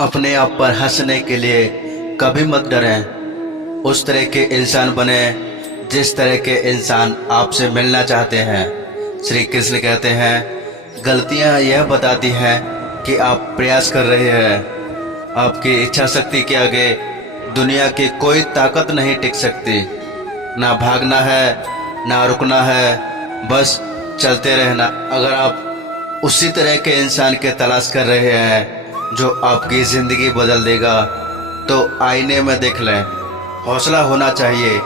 अपने आप पर हंसने के लिए कभी मत डरें। उस तरह के इंसान बने जिस तरह के इंसान आपसे मिलना चाहते हैं। श्री कृष्ण कहते हैं, गलतियां यह बताती हैं कि आप प्रयास कर रहे हैं। आपकी इच्छा शक्ति के आगे दुनिया की कोई ताकत नहीं टिक सकती। ना भागना है, ना रुकना है, बस चलते रहना। अगर आप उसी तरह के इंसान के तलाश कर रहे हैं जो आपकी ज़िंदगी बदल देगा, तो आईने में देख लें। हौसला होना चाहिए।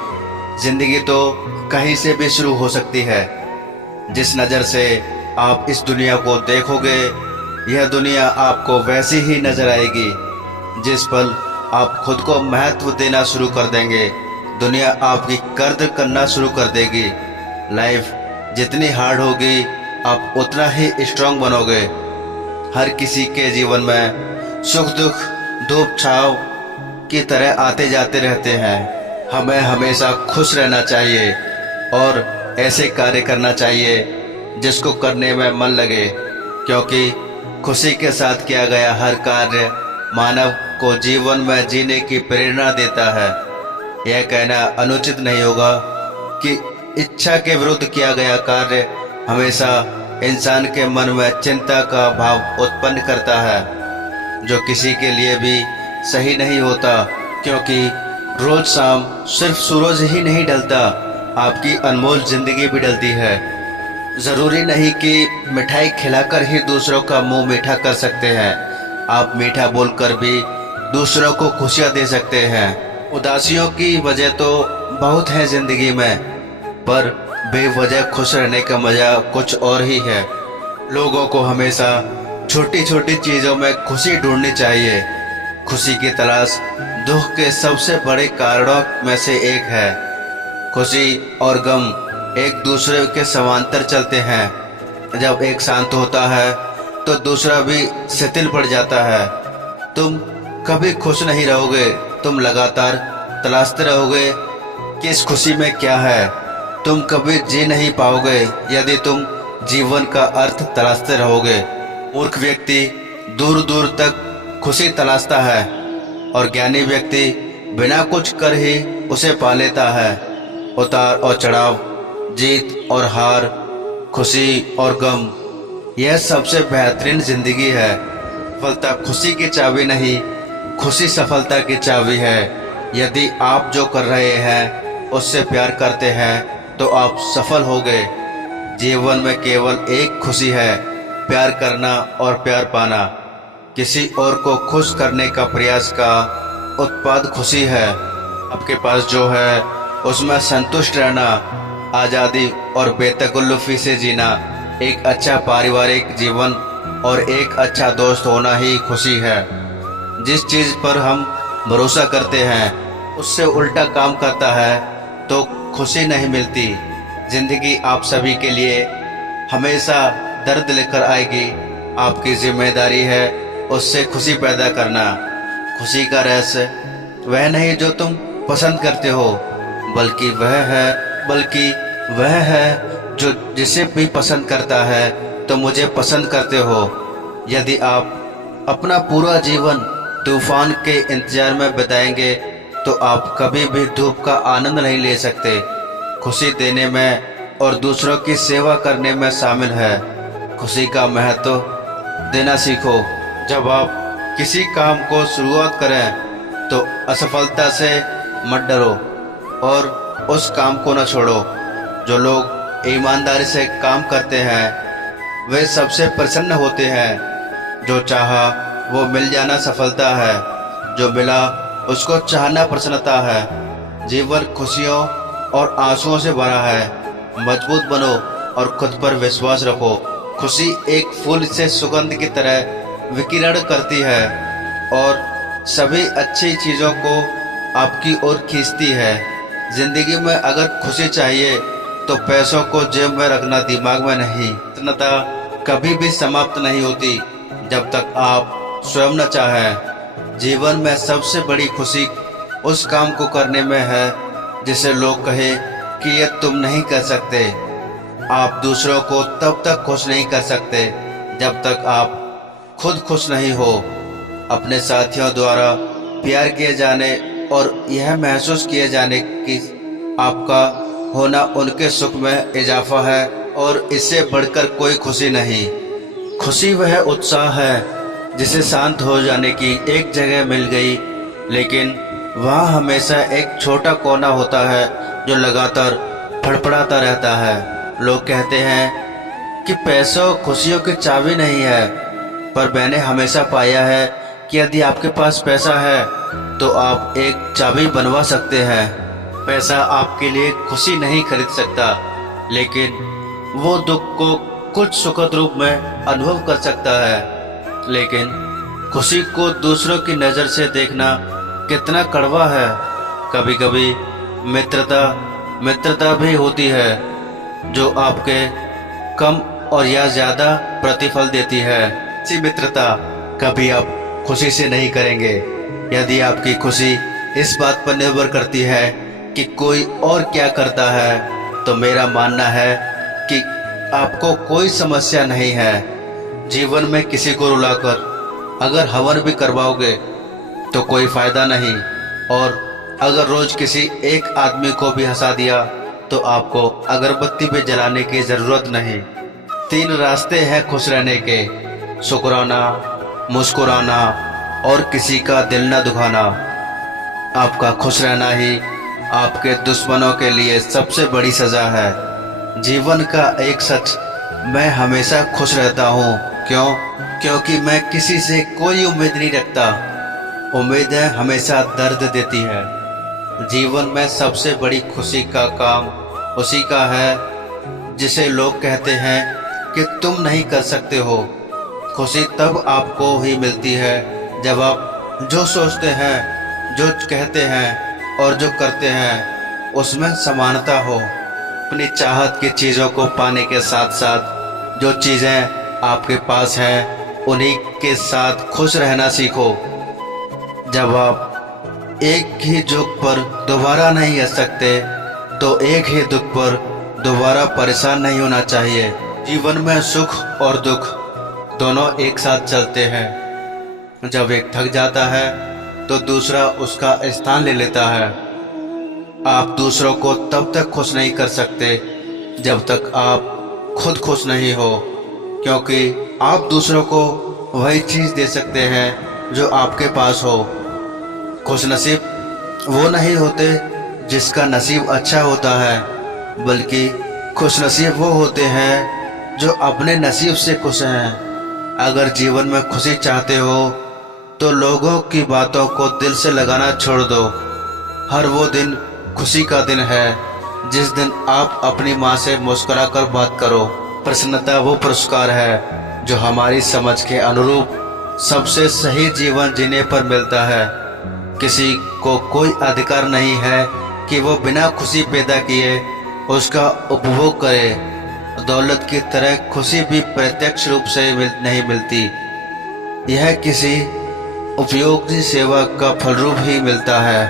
ज़िंदगी तो कहीं से भी शुरू हो सकती है। जिस नज़र से आप इस दुनिया को देखोगे, यह दुनिया आपको वैसी ही नज़र आएगी। जिस पल आप खुद को महत्व देना शुरू कर देंगे, दुनिया आपकी कद्र करना शुरू कर देगी। लाइफ जितनी हार्ड होगी, आप उतना ही स्ट्रांग बनोगे। हर किसी के जीवन में सुख दुख धूप छाव की तरह आते जाते रहते हैं। हमें हमेशा खुश रहना चाहिए और ऐसे कार्य करना चाहिए जिसको करने में मन लगे, क्योंकि खुशी के साथ किया गया हर कार्य मानव को जीवन में जीने की प्रेरणा देता है। यह कहना अनुचित नहीं होगा कि इच्छा के विरुद्ध किया गया कार्य हमेशा इंसान के मन में चिंता का भाव उत्पन्न करता है, जो किसी के लिए भी सही नहीं होता। क्योंकि रोज शाम सिर्फ सूरज ही नहीं ढलता, आपकी अनमोल जिंदगी भी ढलती है। ज़रूरी नहीं कि मिठाई खिलाकर ही दूसरों का मुंह मीठा कर सकते हैं। आप मीठा बोलकर भी दूसरों को खुशियां दे सकते हैं। उदासियों की वजह तो बहुत है जिंदगी में, पर बेवजह खुश रहने का मजा कुछ और ही है। लोगों को हमेशा छोटी छोटी चीजों में खुशी ढूंढनी चाहिए। खुशी की तलाश दुख के सबसे बड़े कारणों में से एक है। खुशी और गम एक दूसरे के समांतर चलते हैं। जब एक शांत होता है तो दूसरा भी शिथिल पड़ जाता है। तुम कभी खुश नहीं रहोगे, तुम लगातार तलाशते रहोगे कि इस खुशी में क्या है। तुम कभी जी नहीं पाओगे यदि तुम जीवन का अर्थ तलाशते रहोगे। मूर्ख व्यक्ति दूर दूर तक खुशी तलाशता है और ज्ञानी व्यक्ति बिना कुछ कर ही उसे पा लेता है। उतार और चढ़ाव, जीत और हार, खुशी और गम, यह सबसे बेहतरीन जिंदगी है। सफलता खुशी की चाबी नहीं, खुशी सफलता की चाबी है। यदि आप जो कर रहे हैं उससे प्यार करते हैं तो आप सफल हो गए। जीवन में केवल एक खुशी है, प्यार करना और प्यार पाना। किसी और को खुश करने का प्रयास का उत्पाद खुशी है। आपके पास जो है उसमें संतुष्ट रहना, आज़ादी और बेतकल्लुफी से जीना, एक अच्छा पारिवारिक जीवन और एक अच्छा दोस्त होना ही खुशी है। जिस चीज़ पर हम भरोसा करते हैं उससे उल्टा काम करता है तो खुशी नहीं मिलती। जिंदगी आप सभी के लिए हमेशा दर्द लेकर आएगी। आपकी जिम्मेदारी है उससे खुशी पैदा करना। खुशी का रहस्य वह नहीं जो तुम पसंद करते हो, बल्कि वह है जो जिसे भी पसंद करता है तो मुझे पसंद करते हो। यदि आप अपना पूरा जीवन तूफान के इंतजार में बिताएंगे तो आप कभी भी धूप का आनंद नहीं ले सकते। खुशी देने में और दूसरों की सेवा करने में शामिल है। खुशी का महत्व देना सीखो। जब आप किसी काम को शुरुआत करें तो असफलता से मत डरो और उस काम को न छोड़ो। जो लोग ईमानदारी से काम करते हैं वे सबसे प्रसन्न होते हैं। जो चाहा वो मिल जाना सफलता है, जो मिला उसको चाहना प्रसन्नता है। जीवन खुशियों और आंसुओं से भरा है। मजबूत बनो और खुद पर विश्वास रखो। खुशी एक फूल से सुगंध की तरह विकिरण करती है और सभी अच्छी चीज़ों को आपकी ओर खींचती है। जिंदगी में अगर खुशी चाहिए तो पैसों को जेब में रखना, दिमाग में नहीं। प्रसन्नता कभी भी समाप्त नहीं होती जब तक आप स्वयं न चाहें। जीवन में सबसे बड़ी खुशी उस काम को करने में है जिसे लोग कहे कि ये तुम नहीं कर सकते। आप दूसरों को तब तक खुश नहीं कर सकते जब तक आप खुद खुश नहीं हो। अपने साथियों द्वारा प्यार किए जाने और यह महसूस किए जाने कि आपका होना उनके सुख में इजाफा है, और इससे बढ़कर कोई खुशी नहीं। खुशी वह उत्साह है जिसे शांत हो जाने की एक जगह मिल गई, लेकिन वहाँ हमेशा एक छोटा कोना होता है जो लगातार फड़फड़ाता रहता है। लोग कहते हैं कि पैसों खुशियों की चाबी नहीं है, पर मैंने हमेशा पाया है कि यदि आपके पास पैसा है तो आप एक चाबी बनवा सकते हैं। पैसा आपके लिए खुशी नहीं खरीद सकता, लेकिन वो दुख को कुछ सुखद रूप में अनुभव कर सकता है। लेकिन खुशी को दूसरों की नज़र से देखना कितना कड़वा है। कभी कभी मित्रता भी होती है जो आपके कम और या ज़्यादा प्रतिफल देती है। ऐसी मित्रता कभी आप खुशी से नहीं करेंगे। यदि आपकी खुशी इस बात पर निर्भर करती है कि कोई और क्या करता है, तो मेरा मानना है कि आपको कोई समस्या नहीं है। जीवन में किसी को रुलाकर अगर हवन भी करवाओगे तो कोई फायदा नहीं, और अगर रोज किसी एक आदमी को भी हंसा दिया तो आपको अगरबत्ती भी जलाने की जरूरत नहीं। 3 रास्ते हैं खुश रहने के: शुक्राना, मुस्कुराना और किसी का दिल न दुखाना। आपका खुश रहना ही आपके दुश्मनों के लिए सबसे बड़ी सजा है। जीवन का एक सच: मैं हमेशा खुश रहता हूँ। क्यों? क्योंकि मैं किसी से कोई उम्मीद नहीं रखता। उम्मीदें हमेशा दर्द देती है। जीवन में सबसे बड़ी खुशी का काम उसी का है जिसे लोग कहते हैं कि तुम नहीं कर सकते हो। खुशी तब आपको ही मिलती है जब आप जो सोचते हैं, जो कहते हैं और जो करते हैं उसमें समानता हो। अपनी चाहत की चीज़ों को पाने के साथ साथ जो चीज़ें आपके पास हैं उन्हीं के साथ खुश रहना सीखो। जब आप एक ही दुख पर दोबारा नहीं हंस सकते तो एक ही दुख पर दोबारा परेशान नहीं होना चाहिए। जीवन में सुख और दुख दोनों एक साथ चलते हैं। जब एक थक जाता है तो दूसरा उसका स्थान ले लेता है। आप दूसरों को तब तक खुश नहीं कर सकते जब तक आप खुद खुश नहीं हो, क्योंकि आप दूसरों को वही चीज़ दे सकते हैं जो आपके पास हो। खुशनसीब वो नहीं होते जिसका नसीब अच्छा होता है, बल्कि खुशनसीब वो होते हैं जो अपने नसीब से खुश हैं। अगर जीवन में खुशी चाहते हो तो लोगों की बातों को दिल से लगाना छोड़ दो। हर वो दिन खुशी का दिन है जिस दिन आप अपनी माँ से मुस्कुरा कर बात करो। प्रसन्नता वो पुरस्कार है जो हमारी समझ के अनुरूप सबसे सही जीवन जीने पर मिलता है। किसी को कोई अधिकार नहीं है कि वो बिना खुशी पैदा किए उसका उपभोग करे। दौलत की तरह खुशी भी प्रत्यक्ष रूप से नहीं मिलती, यह किसी उपयोगी सेवा का फलरूप ही मिलता है।